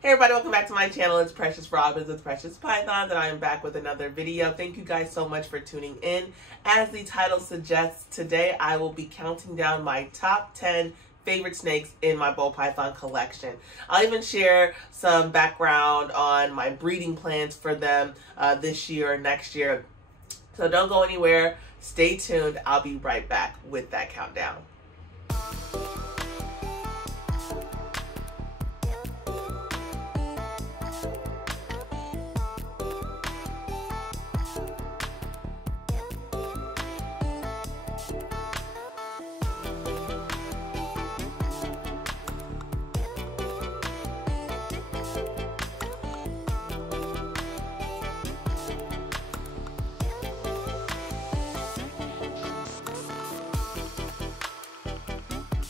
Hey everybody, welcome back to my channel. It's Precious Robins with Precious Pythons, and I am back with another video. Thank you guys so much for tuning in. As the title suggests, today I will be counting down my top 10 favorite snakes in my ball python collection. I'll even share some background on my breeding plans for them this year or next year. So don't go anywhere. Stay tuned. I'll be right back with that countdown.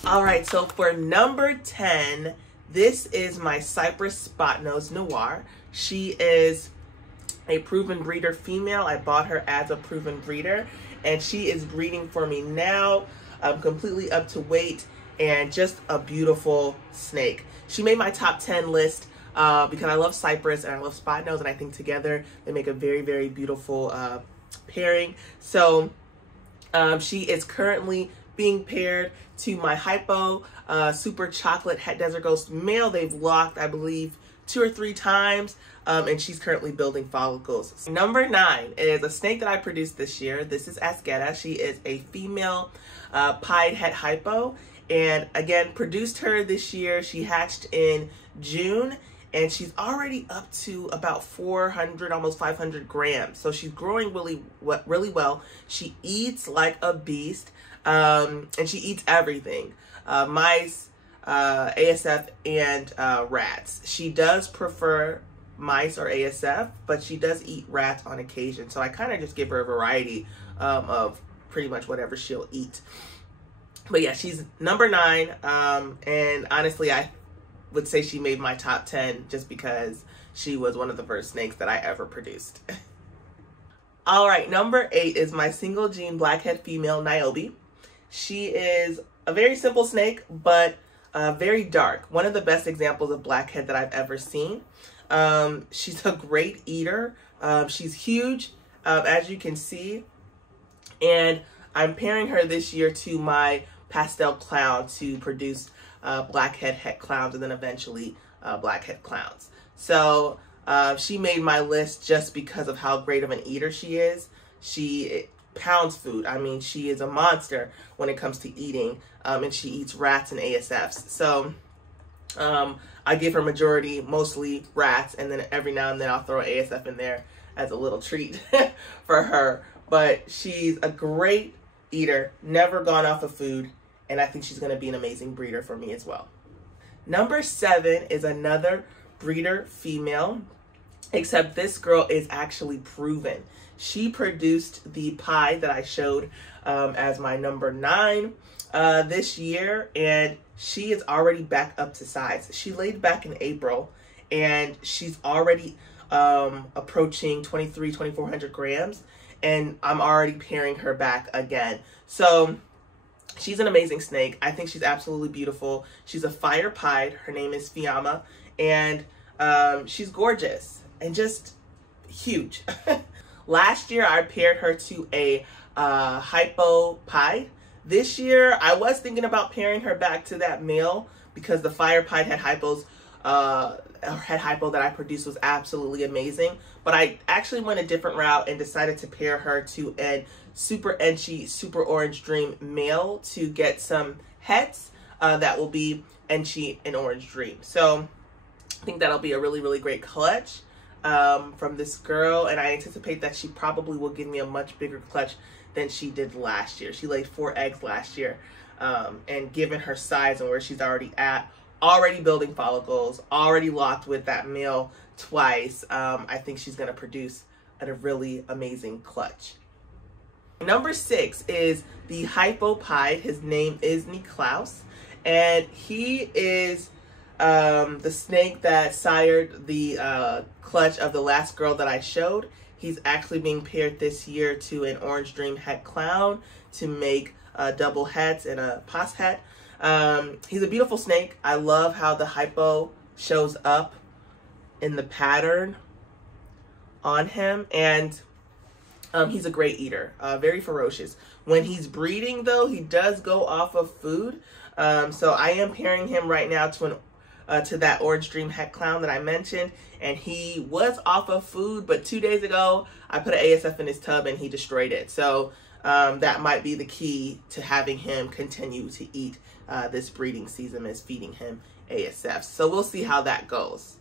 All right, so for number 10, this is my Cypress Spot-Nosed Noir. She is a proven breeder female. I bought her as a proven breeder, and she is breeding for me now. I'm completely up to weight and just a beautiful snake. She made my top 10 list because I love Cypress and I love Spot-Nose, and I think together they make a very, very beautiful pairing. So she is currently being paired to my Hypo Super Chocolate Het Desert Ghost male. They've locked, I believe, 2 or 3 times, and she's currently building follicles. Number 9 is a snake that I produced this year. This is Asceta. She is a female pied het hypo, and again, produced her this year. She hatched in June, and she's already up to about 400, almost 500 grams. So she's growing really well. She eats like a beast. And she eats everything, mice, ASF, and rats. She does prefer mice or ASF, but she does eat rats on occasion. So I kind of just give her a variety of pretty much whatever she'll eat. But yeah, she's number 9. And honestly, I would say she made my top 10 just because she was one of the first snakes that I ever produced. All right, number 8 is my single gene blackhead female Niobe. She is a very simple snake, but very dark. One of the best examples of blackhead that I've ever seen. She's a great eater. She's huge, as you can see. And I'm pairing her this year to my pastel clown to produce blackhead het clowns and then eventually blackhead clowns. So she made my list just because of how great of an eater she is. She pounds food. I mean, she is a monster when it comes to eating, and she eats rats and ASFs. So I give her mostly rats, and then every now and then I'll throw an ASF in there as a little treat for her. But she's a great eater, never gone off of food, and I think she's going to be an amazing breeder for me as well. Number 7 is another breeder female, except this girl is actually proven. She produced the pie that I showed as my number 9 this year, and she is already back up to size. She laid back in April, and she's already approaching 2,400 grams, and I'm already pairing her back again. So she's an amazing snake. I think she's absolutely beautiful. She's a fire pied. Her name is Fiama, and she's gorgeous and just huge. Last year, I paired her to a Hypopie. This year, I was thinking about pairing her back to that male because the fire pied het hypo that I produced was absolutely amazing. But I actually went a different route and decided to pair her to a super enchy, super orange dream male to get some hets that will be enchy and orange dream. So I think that'll be a really, really great clutch from this girl, and I anticipate that she probably will give me a much bigger clutch than she did last year. She laid 4 eggs last year, and given her size and where she's already at, already building follicles, already locked with that male twice, I think she's going to produce a really amazing clutch. Number 6 is the Hypopie. His name is Niko, and he is the snake that sired the clutch of the last girl that I showed. He's actually being paired this year to an Orange Dream Het Clown to make double hets and a pos het. He's a beautiful snake. I love how the hypo shows up in the pattern on him. And he's a great eater, very ferocious. When he's breeding, though, he does go off of food. So I am pairing him right now to that Orange Dream Het Clown that I mentioned. And he was off of food, but 2 days ago, I put an ASF in his tub and he destroyed it. So that might be the key to having him continue to eat this breeding season, is feeding him ASF. So we'll see how that goes.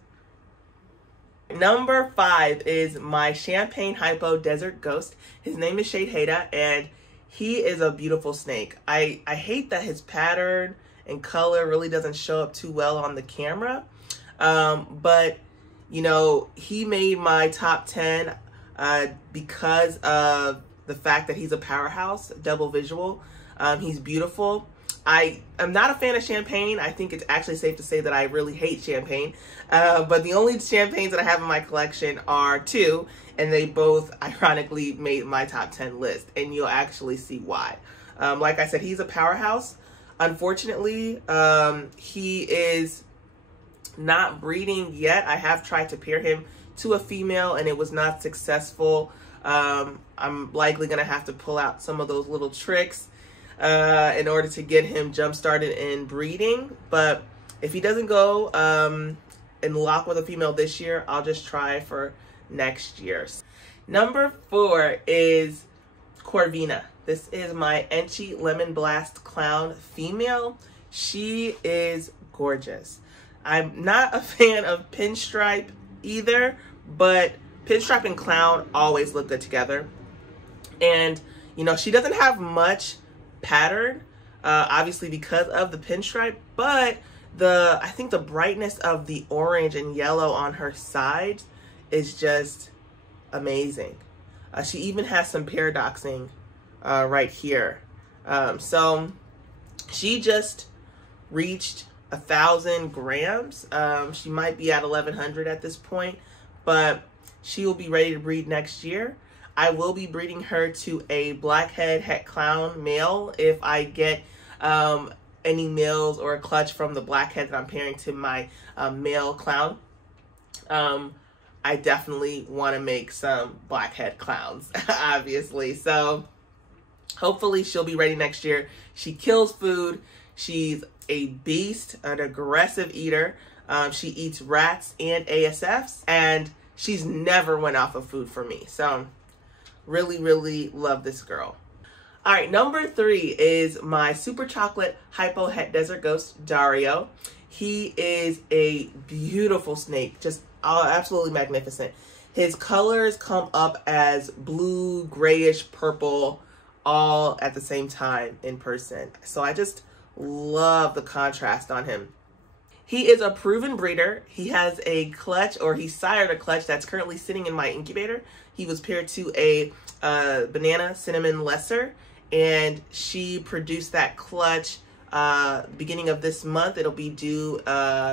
Number 5 is my Champagne Hypo Desert Ghost. His name is Shade Hada, and he is a beautiful snake. I hate that his pattern and color really doesn't show up too well on the camera. But, you know, he made my top 10 because of the fact that he's a powerhouse, double visual. He's beautiful. I am not a fan of champagne. I think it's actually safe to say that I really hate champagne. But the only champagnes that I have in my collection are 2, and they both ironically made my top 10 list, and you'll actually see why. Like I said, he's a powerhouse. Unfortunately, he is not breeding yet. I have tried to pair him to a female, and it was not successful. I'm likely going to have to pull out some of those little tricks in order to get him jump started in breeding. But if he doesn't go and lock with a female this year, I'll just try for next year. Number 4 is Corvina. This is my Enchi Lemon Blast Clown female. She is gorgeous. I'm not a fan of pinstripe either, but pinstripe and clown always look good together. And, you know, she doesn't have much pattern, obviously because of the pinstripe, but I think the brightness of the orange and yellow on her side is just amazing. She even has some paradoxing right here. So she just reached 1,000 grams. She might be at 1,100 at this point, but she will be ready to breed next year. I will be breeding her to a blackhead het clown male if I get any males or a clutch from the blackhead that I'm pairing to my male clown. I definitely want to make some blackhead clowns, obviously. So hopefully she'll be ready next year. She kills food. She's a beast, an aggressive eater. She eats rats and ASFs, and she's never went off of food for me. So really, really love this girl. All right, number 3 is my Super Chocolate Hypo Het Desert Ghost, Daario. He is a beautiful snake, just absolutely magnificent. His colors come up as blue, grayish, purple, all at the same time in person. So I just love the contrast on him. He is a proven breeder. He has a clutch, or he sired a clutch that's currently sitting in my incubator. He was paired to a banana cinnamon lesser, and she produced that clutch beginning of this month. It'll be due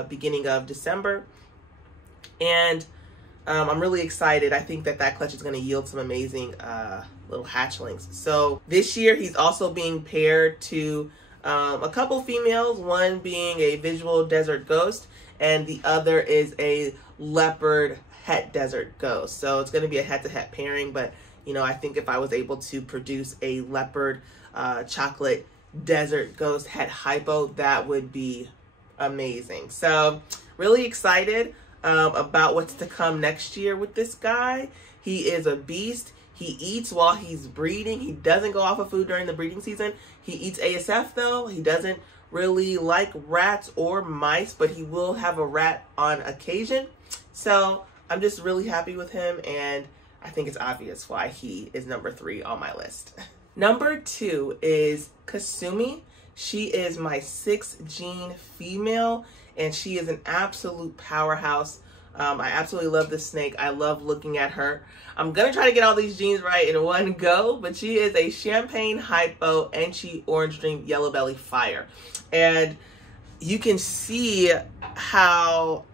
beginning of December. And I'm really excited. I think that clutch is going to yield some amazing little hatchlings. So this year he's also being paired to a couple females, one being a visual desert ghost and the other is a leopard het desert ghost. So it's going to be a head-to-head pairing, but you know, I think if I was able to produce a leopard chocolate desert ghost het hypo, that would be amazing. So really excited about what's to come next year with this guy. He is a beast. He eats while he's breeding. He doesn't go off of food during the breeding season. He eats ASF though. He doesn't really like rats or mice, but he will have a rat on occasion. So I'm just really happy with him, and I think it's obvious why he is number 3 on my list. Number 2 is Kasumi. She is my 6 gene female, and she is an absolute powerhouse. I absolutely love this snake. I love looking at her. I'm going to try to get all these genes right in one go, but she is a Champagne Hypo Enchi Orange Dream Yellow Belly Fire. And you can see how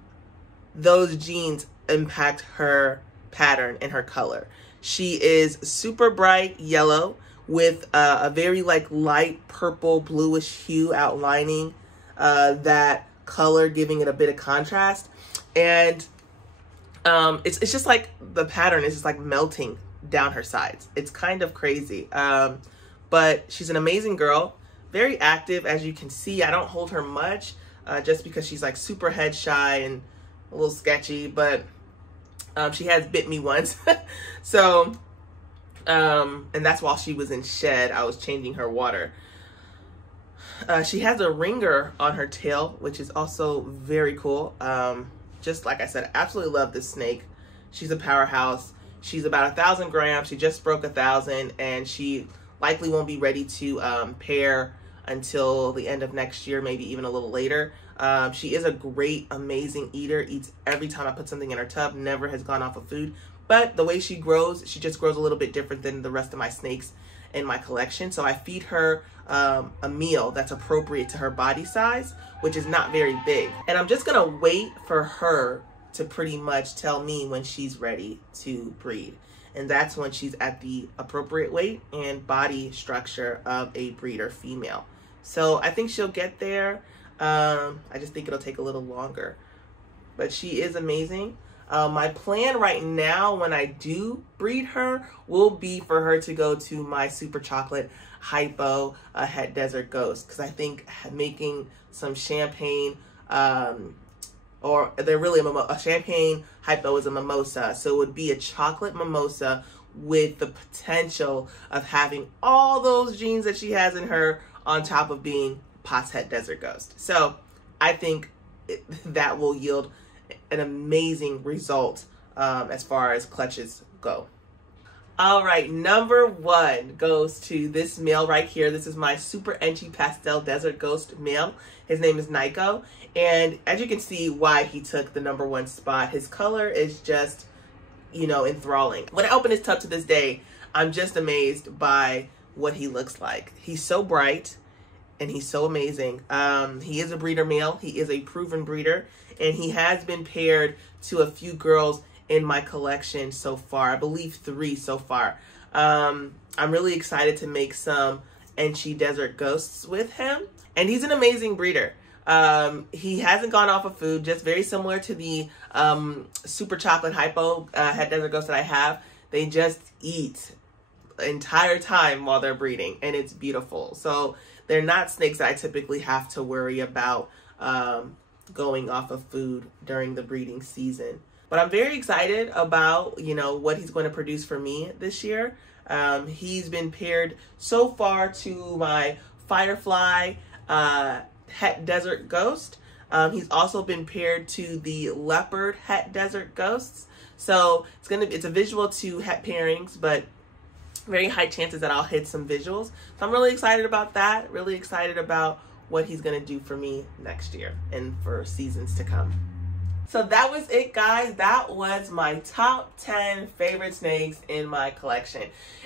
those genes impact her pattern and her color. She is super bright yellow with a very like light purple bluish hue outlining that color, giving it a bit of contrast. And It's just like the pattern is just like melting down her sides. It's kind of crazy. But she's an amazing girl, very active. As you can see, I don't hold her much just because she's like super head shy and a little sketchy, but she has bit me once. So, and that's while she was in shed. I was changing her water. She has a ringer on her tail, which is also very cool. Just like I said, absolutely love this snake. She's a powerhouse. She's about 1,000 grams. She just broke 1,000, and she likely won't be ready to pair until the end of next year, maybe even a little later. She is a great, amazing eater. Eats every time I put something in her tub. Never has gone off of food. But the way she grows, she just grows a little bit different than the rest of my snakes in my collection. So I feed her a meal that's appropriate to her body size, which is not very big. And I'm just gonna wait for her to pretty much tell me when she's ready to breed. And that's when she's at the appropriate weight and body structure of a breeder female. So I think she'll get there. I just think it'll take a little longer. But she is amazing. My plan right now when I do breed her will be for her to go to my super chocolate hypo het desert ghost, because I think making some champagne or they're really a champagne hypo is a mimosa, so it would be a chocolate mimosa with the potential of having all those genes that she has in her on top of being Pot's het desert ghost. So I think that will yield an amazing result as far as clutches go. All right, number 1 goes to this male right here. This is my super enchi pastel desert ghost male. His name is Niko, and as you can see why he took the number 1 spot, his color is just, you know, enthralling. When I open his tub to this day, I'm just amazed by what he looks like. He's so bright and he's so amazing. He is a breeder male. He is a proven breeder, and he has been paired to a few girls in my collection so far. I believe 3 so far. I'm really excited to make some enchi desert ghosts with him, and he's an amazing breeder. He hasn't gone off of food, just very similar to the super chocolate hypo het desert ghost that I have. They just eat the entire time while they're breeding, and it's beautiful. So they're not snakes that I typically have to worry about going off of food during the breeding season. But I'm very excited about, you know, what he's going to produce for me this year. He's been paired so far to my Firefly Het Desert Ghost. He's also been paired to the Leopard Het Desert Ghosts. So it's a visual to het pairings, but very high chances that I'll hit some visuals. So I'm really excited about that. Really excited about what he's gonna do for me next year and for seasons to come. So that was it, guys. That was my top 10 favorite snakes in my collection.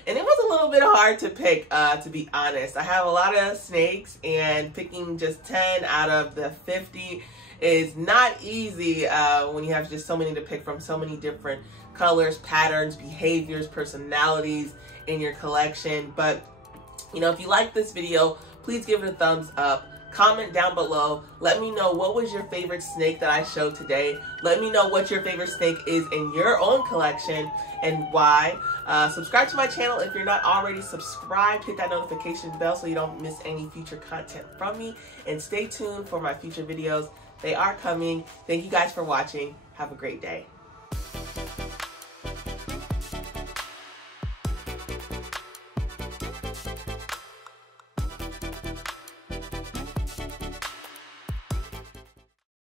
And it was a little bit hard to pick, to be honest. I have a lot of snakes, and picking just 10 out of the 50 is not easy when you have just so many to pick from, so many different colors, patterns, behaviors, personalities in your collection. But, you know, if you like this video, please give it a thumbs up. Comment down below. Let me know what was your favorite snake that I showed today. Let me know what your favorite snake is in your own collection and why. Subscribe to my channel if you're not already subscribed. Hit that notification bell so you don't miss any future content from me. And stay tuned for my future videos. They are coming. Thank you guys for watching. Have a great day.